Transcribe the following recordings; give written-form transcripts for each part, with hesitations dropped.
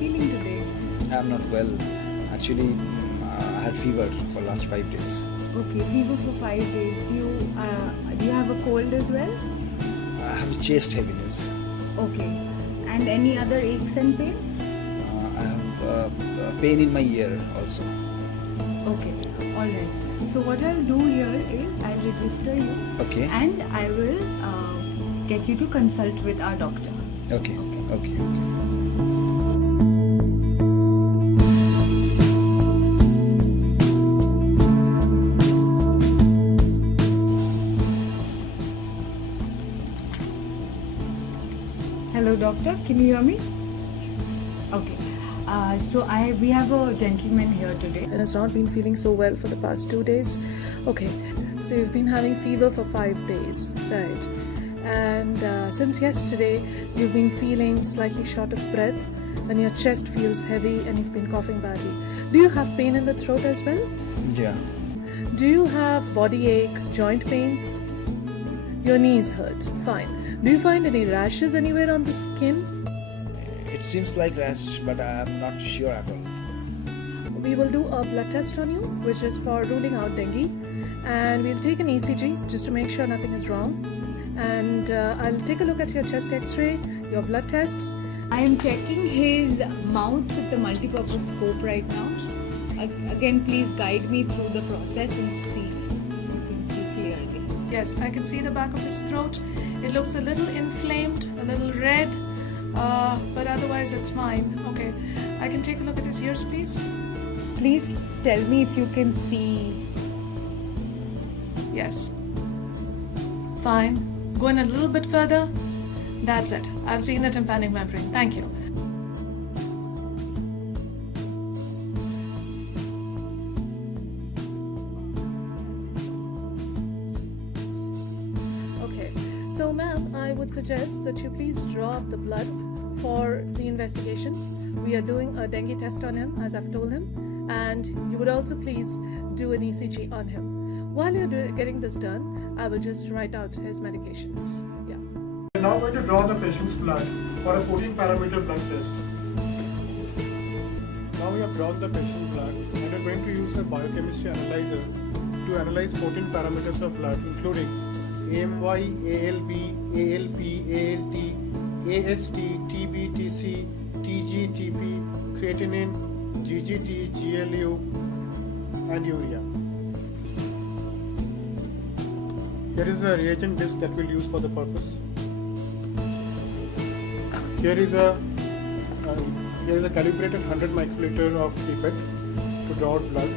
feeling today? I'm not well. Actually, I had fever for last 5 days. Okay, fever for 5 days. Do you have a cold as well? I have chest heaviness. Okay. And any other aches and pain? I have pain in my ear also. Okay, alright. So what I'll do here is I'll register you. Okay. And I will get you to consult with our doctor. Okay. Okay. Hello doctor, can you hear me? Okay. So we have a gentleman here today. And has not been feeling so well for the past 2 days. Okay, so you've been having fever for 5 days, right? And since yesterday, you've been feeling slightly short of breath, and your chest feels heavy, and you've been coughing badly. Do you have pain in the throat as well? Yeah. Do you have body ache, joint pains? Your knees hurt. Fine. Do you find any rashes anywhere on the skin? It seems like rash, but I'm not sure at all. We will do a blood test on you, which is for ruling out dengue, and we'll take an ECG just to make sure nothing is wrong. And I'll take a look at your chest x-ray, your blood tests. I am checking his mouth with the multi-purpose scope right now. Again, please guide me through the process and see. You can see clearly. Yes, I can see the back of his throat. It looks a little inflamed, a little red, but otherwise it's fine. Okay, I can take a look at his ears, please. Please tell me if you can see. Yes. Fine. Go in a little bit further. That's it. I've seen the tympanic membrane. Thank you. Okay. So, ma'am, I would suggest that you please draw up the blood for the investigation. We are doing a dengue test on him, as I've told him, and you would also please do an ECG on him. While you're getting this done, I will just write out his medications. Yeah. We're now going to draw the patient's blood for a 14-parameter blood test. Now we have drawn the patient's blood and we're going to use the biochemistry analyzer to analyze 14 parameters of blood, including AMY, ALB, ALP, ALT, AST, TB, TC, TG, TP, creatinine, GGT, GLU, and urea. Here is the reagent disc that we'll use for the purpose. Here is a calibrated 100 microliter of pipette to draw out blood.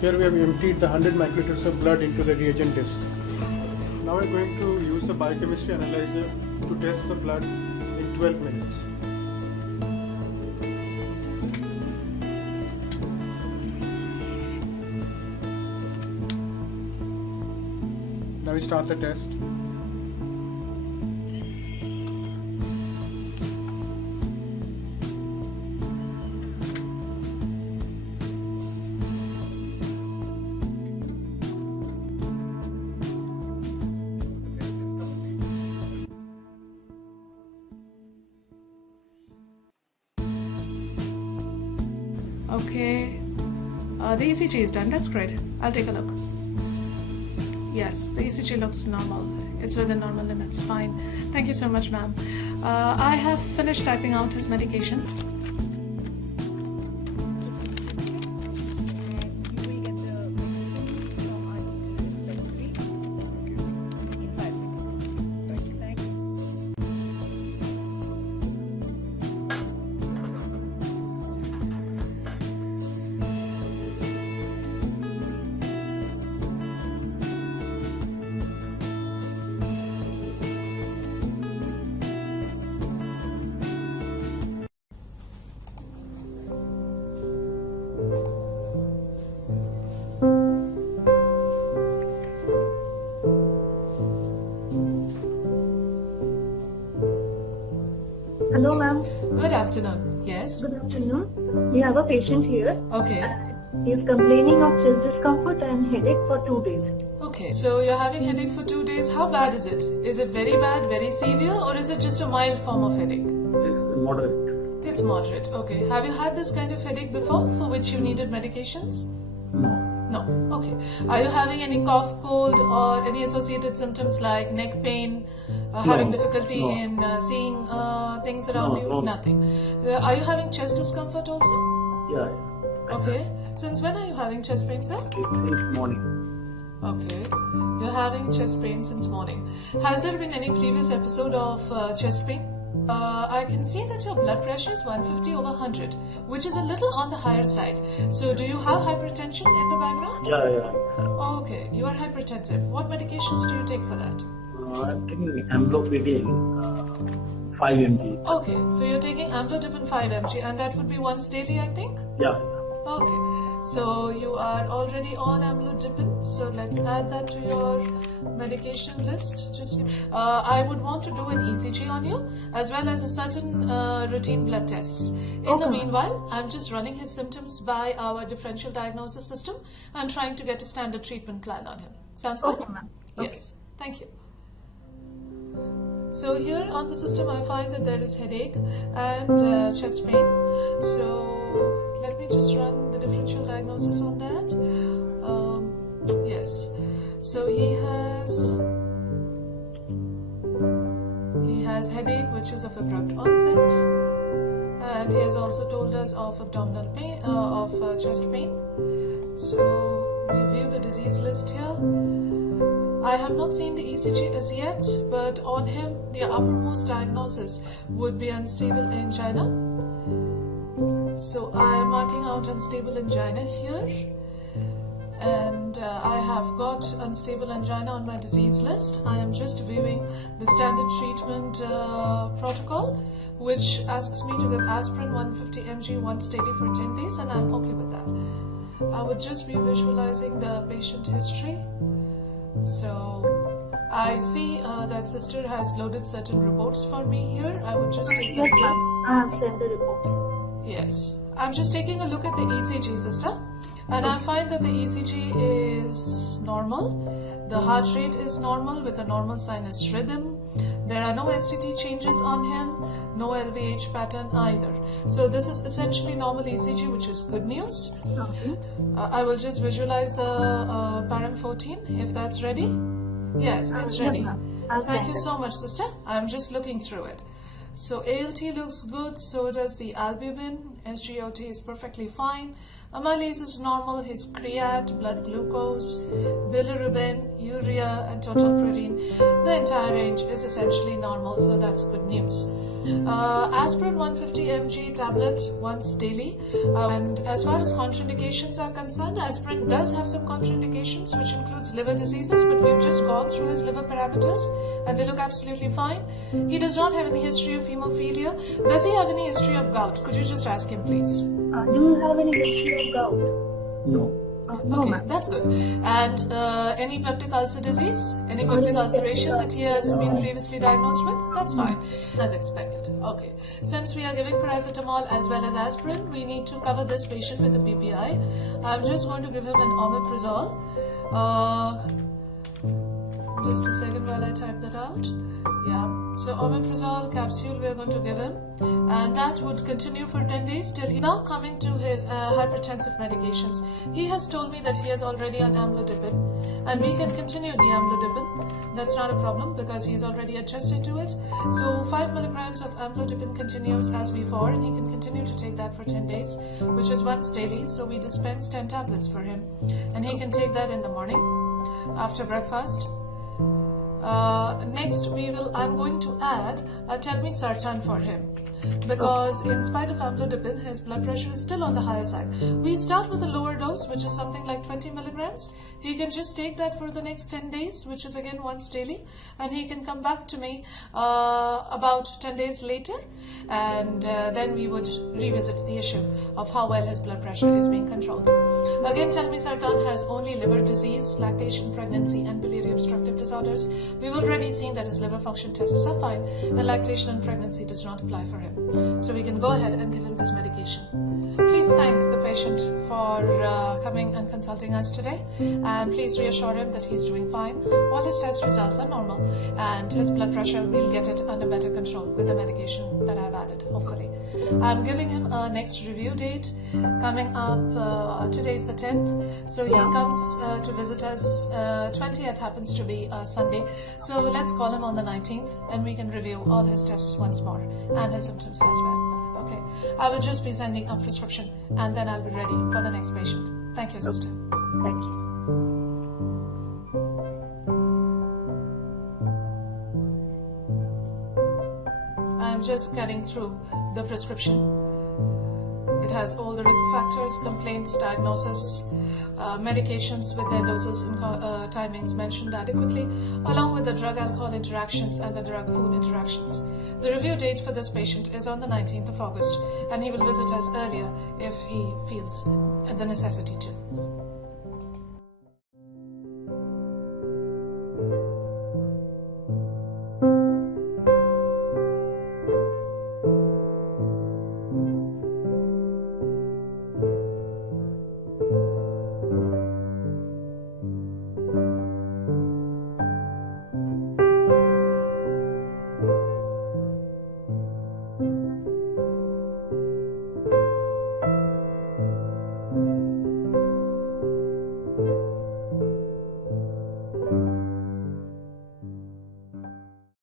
Here we have emptied the 100 microliters of blood into the reagent disc. Now we are going to use the biochemistry analyzer to test the blood in 12 minutes. Now we start the test. Okay, the ECG is done. That's great. I'll take a look. Yes, the ECG looks normal. It's within normal limits. Fine. Thank you so much, ma'am. I have finished typing out his medication. You will get the medicines from our dispensary in 5 minutes. Thank you. Thank you. Hello, ma'am. Good afternoon. Yes? Good afternoon. We have a patient here. Okay. He is complaining of chest discomfort and headache for 2 days. Okay, so you're having headache for 2 days. How bad is it? Is it very bad, very severe, or is it just a mild form of headache? It's moderate. It's moderate. Okay. Have you had this kind of headache before for which you needed medications? No. No. Okay. Are you having any cough, cold, or any associated symptoms like neck pain, having difficulty No. in seeing things around No, you? no. Nothing. Are you having chest discomfort also? Yeah. Okay. Since when are you having chest pain, sir? Since morning. Okay. You're having chest pain since morning. Has there been any previous episode of chest pain? I can see that your blood pressure is 150/100, which is a little on the higher side. So, do you have hypertension in the background? Yeah. Okay, you are hypertensive. What medications do you take for that? I'm taking amlodipine 5 mg. Okay, so you're taking amlodipine 5 mg, and that would be once daily, I think? Yeah. Okay, so you are already on amlodipine, so let's add that to your medication list. I would want to do an ECG on you, as well as a certain routine blood tests. In the meanwhile, I'm just running his symptoms by our differential diagnosis system and trying to get a standard treatment plan on him. Sounds good? Okay, ma'am. Yes, thank you. So here on the system, I find that there is headache and chest pain. So let me just run the differential diagnosis on that. Yes. So he has headache, which is of abrupt onset, and he has also told us of abdominal pain, chest pain. So we view the disease list here. I have not seen the ECG as yet, but on him, the uppermost diagnosis would be unstable angina. So I am marking out unstable angina here, and I have got unstable angina on my disease list. I am just viewing the standard treatment protocol, which asks me to give aspirin 150 mg once daily for 10 days, and I'm okay with that. I would just be visualizing the patient history. So I see that sister has loaded certain reports for me here. I would just take a Yes, look. ma'am. I have sent the reports. Yes, I'm just taking a look at the ECG, sister, and I find that the ECG is normal. The heart rate is normal with a normal sinus rhythm. There are no STT changes on him, no LVH pattern either. So this is essentially normal ECG, which is good news. Okay. I will just visualize the param 14 if that's ready. Yes, it's Yes, ready. ma'am. I'll Thank send you it. so much, sister. I'm just looking through it. So ALT looks good, so does the albumin. SGOT is perfectly fine. Amylase is normal. His creat, blood glucose, bilirubin, urea, and total protein. The entire range is essentially normal, so that's good news. Aspirin 150 mg tablet once daily. And as far as contraindications are concerned, aspirin does have some contraindications, which includes liver diseases, but we've just gone through his liver parameters and they look absolutely fine. He does not have any history of hemophilia. Does he have any history of gout? Could you just ask him, please? Do you have any history of gout? No. No, Okay, ma'am. that's good. And any peptic ulcer disease? Any peptic ulceration that he has been previously diagnosed with? That's fine, as expected. Okay. Since we are giving paracetamol as well as aspirin, we need to cover this patient with a PPI. I'm just going to give him an omeprazole. Just a second while I type that out. Yeah. So omeprazole capsule we are going to give him, and that would continue for 10 days till he. Now coming to his hypertensive medications, he has told me that he is already on amlodipine, and we can continue the amlodipine. That's not a problem because he's already adjusted to it. So 5 milligrams of amlodipine continues as before, and he can continue to take that for 10 days, which is once daily. So we dispense 10 tablets for him, and he can take that in the morning after breakfast. Next I'm going to add a telmisartan for him, because in spite of amlodipine, his blood pressure is still on the higher side. We start with a lower dose, which is something like 20 milligrams. He can just take that for the next 10 days, which is again once daily, and he can come back to me about 10 days later, and then we would revisit the issue of how well his blood pressure is being controlled. Again, telmisartan has only liver disease, lactation, pregnancy, and biliary obstructive disorders. We've already seen that his liver function tests are fine, and lactation and pregnancy does not apply for him. So we can go ahead and give him this medication. please thank the patient for coming and consulting us today, and please reassure him that he's doing fine. All his test results are normal, and his blood pressure, we'll get it under better control with the medication that I've added, hopefully. I'm giving him a next review date coming up. Today's the 10th, so he comes to visit us. 20th happens to be a Sunday, so let's call him on the 19th and we can review all his tests once more and his symptoms as well. Okay, I will just be sending a prescription and then I'll be ready for the next patient. Thank you, sister. Thank you. I'm just getting through the prescription. It has all the risk factors, complaints, diagnosis, medications with their doses and timings mentioned adequately, along with the drug-alcohol interactions and the drug-food interactions. The review date for this patient is on the 19th of August, and he will visit us earlier if he feels the necessity to.